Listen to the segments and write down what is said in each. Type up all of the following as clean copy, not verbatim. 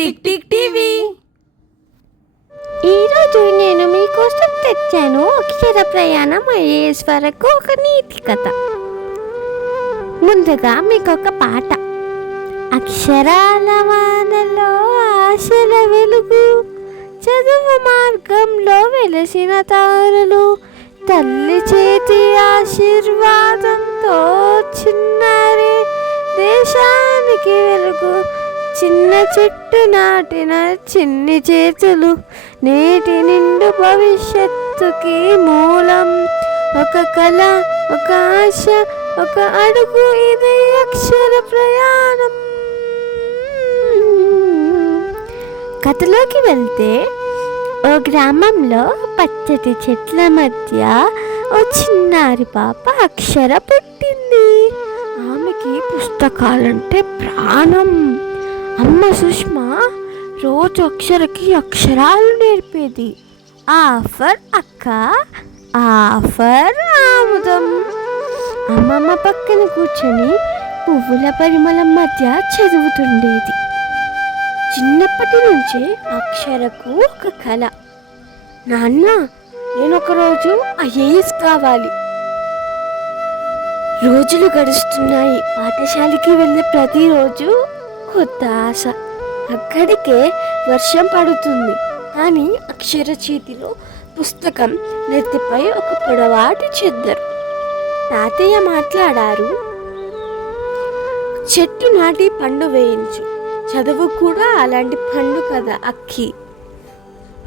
Tick tick TV. ఈరోజు నేను మీకోసం తెచ్చాను అక్షర ప్రయాణం ఐఏఎస్ వరకు ఒక నీతి కథ. ముందుగా మీకు ఒక పాట. అక్షరాల వానలో ఆశల వెలుగు, చదువు మార్గంలో వెలసిన తారలు, తల్లి చేతి ఆశీర్వాదంతో చిన్నారి దేశానికి వెలుగు, చిన్న చెట్టు నాటిన చిన్ని చేతులు నేటి నిండు భవిష్యత్తుకి మూలం. ఒక కళ, ఒక ఆశ, ఒక అడుగు, ఇది అక్షర ప్రయాణం. కథలోకి వెళ్తే, ఓ గ్రామంలో పచ్చటి చెట్ల మధ్య ఓ చిన్నారి పాప అక్షర పుట్టింది. ఆమెకి పుస్తకాలంటే ప్రాణం. అమ్మ సుష్మ రోజు అక్షరకి అక్షరాలు నేర్పేది. ఆ ఫర్ అక్క, ఆ ఫర్ ఆముదం. అమ్మమ్మ పక్కన కూర్చొని పువ్వుల పరిమళం మధ్య చదువుతుండేది. చిన్నప్పటి నుంచే అక్షరకు ఒక కళ. నాన్న, నేను ఒకరోజు ఐఏఎస్ కావాలి. రోజులు గడుస్తున్నాయి. పాఠశాలకి వెళ్ళే ప్రతిరోజు కొత్త ఆశ. అక్కడికే వర్షం పడుతుంది, కానీ అక్షర చేతిలో పుస్తకం, నెత్తిపై ఒక పొడవాటి చెద్దరు. తాతయ్య మాట్లాడారు, చెట్టు నాటి పండు వేయించు. చదువు కూడా అలాంటి పండు కదా అక్కి.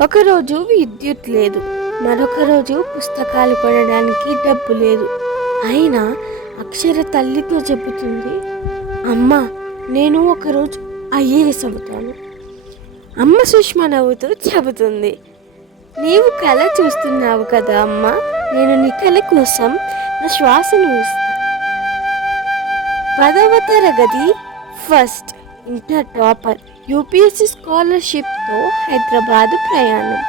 ఒకరోజు విద్యుత్ లేదు, మరొక రోజు పుస్తకాలు కొనడానికి డబ్బు లేదు. అయినా అక్షర తల్లితో చెబుతుంది, అమ్మా, నేను ఒకరోజు ఐఏఎస్ అవుతాను. అమ్మ సుష్మ నవ్వుతూ చెబుతుంది, నీవు కళ చూస్తున్నావు కదా అమ్మ, నేను నీ కళ కోసం నా శ్వాసను ఇస్తా. 10వ తరగతి ఫస్ట్, ఇంటర్ టాపర్, యూపీఎస్సీ స్కాలర్షిప్తో హైదరాబాదు ప్రయాణం.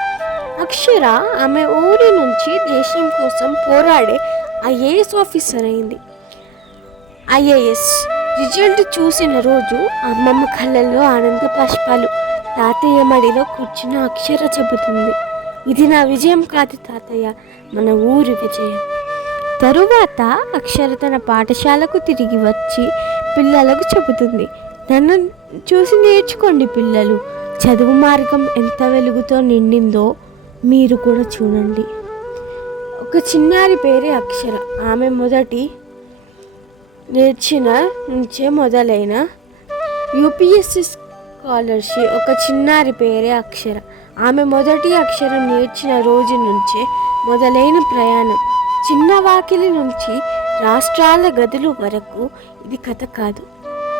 అక్షర ఆమె ఊరి నుంచి దేశం కోసం పోరాడే ఐఏఎస్ ఆఫీసర్ అయింది. ఐఏఎస్ రిజల్ట్ చూసిన రోజు అమ్మమ్మ కళ్ళల్లో ఆనంద పుష్పాలు. తాతయ్య మడిలో కూర్చున్న అక్షర చెబుతుంది, ఇది నా విజయం కాదు తాతయ్య, మన ఊరి విజయం. తరువాత అక్షర తన పాఠశాలకు తిరిగి వచ్చి పిల్లలకు చెబుతుంది, నన్ను చూసి నేర్చుకోండి పిల్లలు, చదువు మార్గం ఎంత వెలుగుతో నిండిందో మీరు కూడా చూడండి. ఒక చిన్నారి పేరే అక్షర. ఆమె మొదటి నేర్చిన నుంచే మొదలైన యూపీఎస్సీ స్కాలర్షిప్. ఒక చిన్నారి పేరే అక్షర. ఆమె మొదటి అక్షరం నేర్చిన రోజు నుంచే మొదలైన ప్రయాణం. చిన్న వాకిలి నుంచి రాష్ట్రాల గదులు వరకు ఇది కథ కాదు,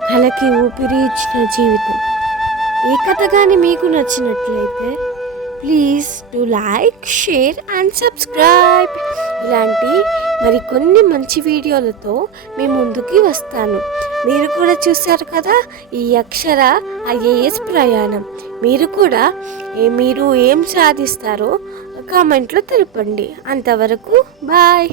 కళకి ఊపిరి ఇచ్చిన జీవితం. ఈ కథ కానీ మీకు నచ్చినట్లయితే please do like, share and subscribe. ఇలాంటి మరికొన్ని మంచి వీడియోలతో మీ ముందుకి వస్తాను. మీరు కూడా చూశారు కదా ఈ అక్షర ఐఏఎస్ ప్రయాణం. మీరు కూడా మీరు ఏం సాధిస్తారో కామెంట్లో తెలపండి. అంతవరకు బాయ్.